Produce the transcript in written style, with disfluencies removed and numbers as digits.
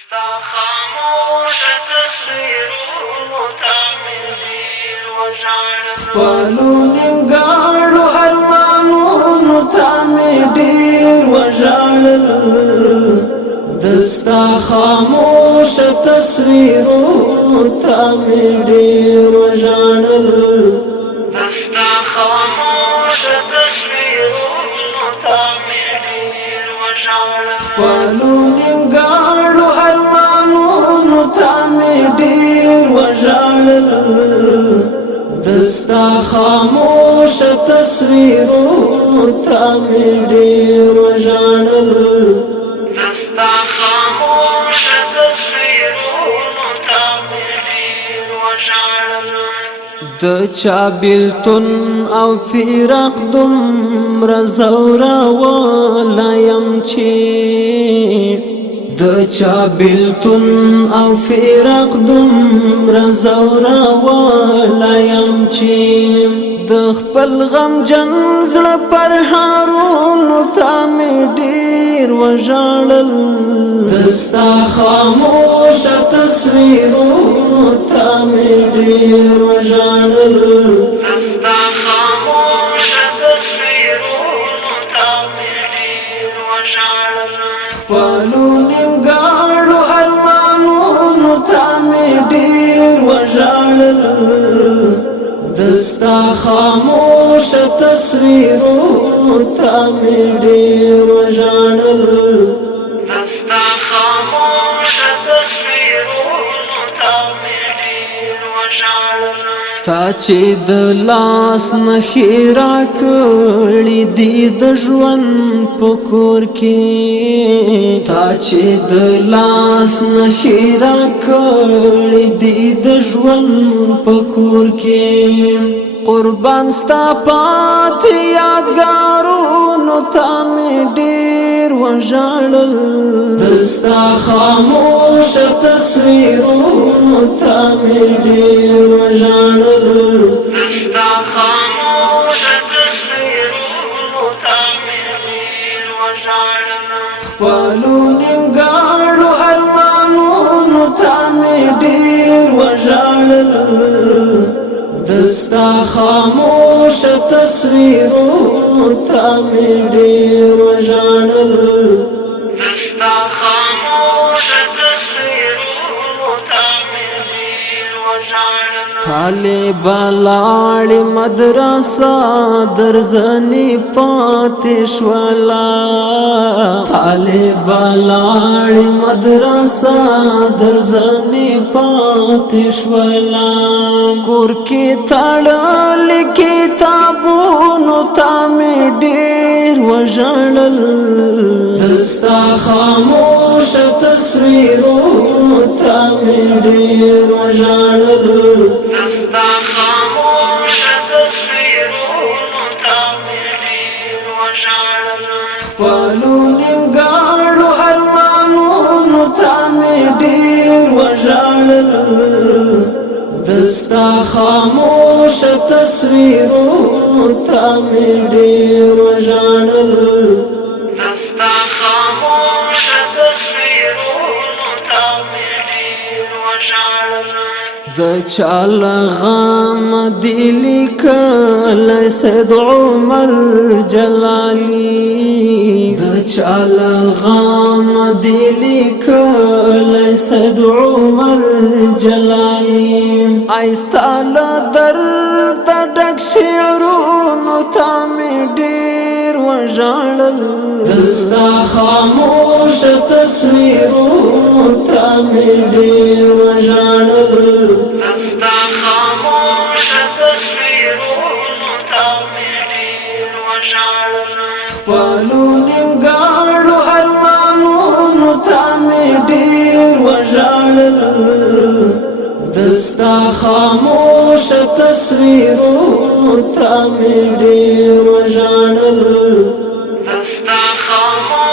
دستا خاموش تصویرونو تا مې ډېر وژړل خپلو نیمګړو ارمانونو تا مې ډېر وژړل دستا خاموش تصویرونو تا مې ډېر وژړل دستا خاموش تصویرونو تا مې ډېر وژړل خپلو نیمګړو ارمانونو تا مې ډېر وژړل دستا خاموش تصویرونو تا مې ډېر وژړل دستا خاموش تصویرونو تا مې ډېر وژړل د چا بیلتون او فراق دومره زورولی یم چې د چا بیلتون او فراق دومره زورولی یم چې د خپل غمجن زړه پرهارونو تا مې ډېر وژړل دستا خاموش تصویرونو تا مې ډېر وژړل دستا خاموش تصویرونو تا مې ډېر وژړل خپلو نیمګړو ارمانونو تا مې ډېر وژړل دستا خاموش تصویرونو تا مې ډېر وژړل دستا خاموش تصویرونو تا مې ډېر وژړل تا چې د لاس نښې راکړې دي د ژوند په کور کې تا چې د لاس نښې راکړې دي د ژوند په کور کې قربان ستا پاتې یادګارونو تا مې ډېر وژړل دستا خاموش تصویرونو تا مې ډېر وژړل دستا خاموش تصویرونو تا مې ډېر وژړل خپلو نیمګړو ارمانونو تا مې ډېر وژړل دستا خاموش تصویرونو تا مې ډېر وژړل دستا خاموش تصویرونو تا مې ډېر وژړل طالب لاړې مدرسه درځنې پاتې شوله طالب لاړې مدرسه درځنې پاتې شوله کور کې تړلې کتابونو تا مې ډېر وژړل دستا خاموش تصویرونو تا مې ډېر وژړل دستا خاموش تصویرونو تا مې ډېر وژړل خپلو نیمګړو ارمانونو تا مې ډېر وژړل دستا خاموش تصویرونو تا مې ډېر وژړل دستا خاموش تصویرونو تا مې ډېر وژړل د چا له غمه دې لیکلی سید عمر جلالي د چا له غمه دې لیکلی سید عمر جلالي آیستا له درده ډک شعرونو تا مې ډېر وژړل دستا خاموش تصویرونو تا مې ډېر وژړل دستا خاموش تصویرونو تا مې ډېر وژړل خپلو نیمګړو ارمانونو تا مې ډېر وژړل دستا خاموش تصویرونو تا مې ډېر وژړل دستا خاموش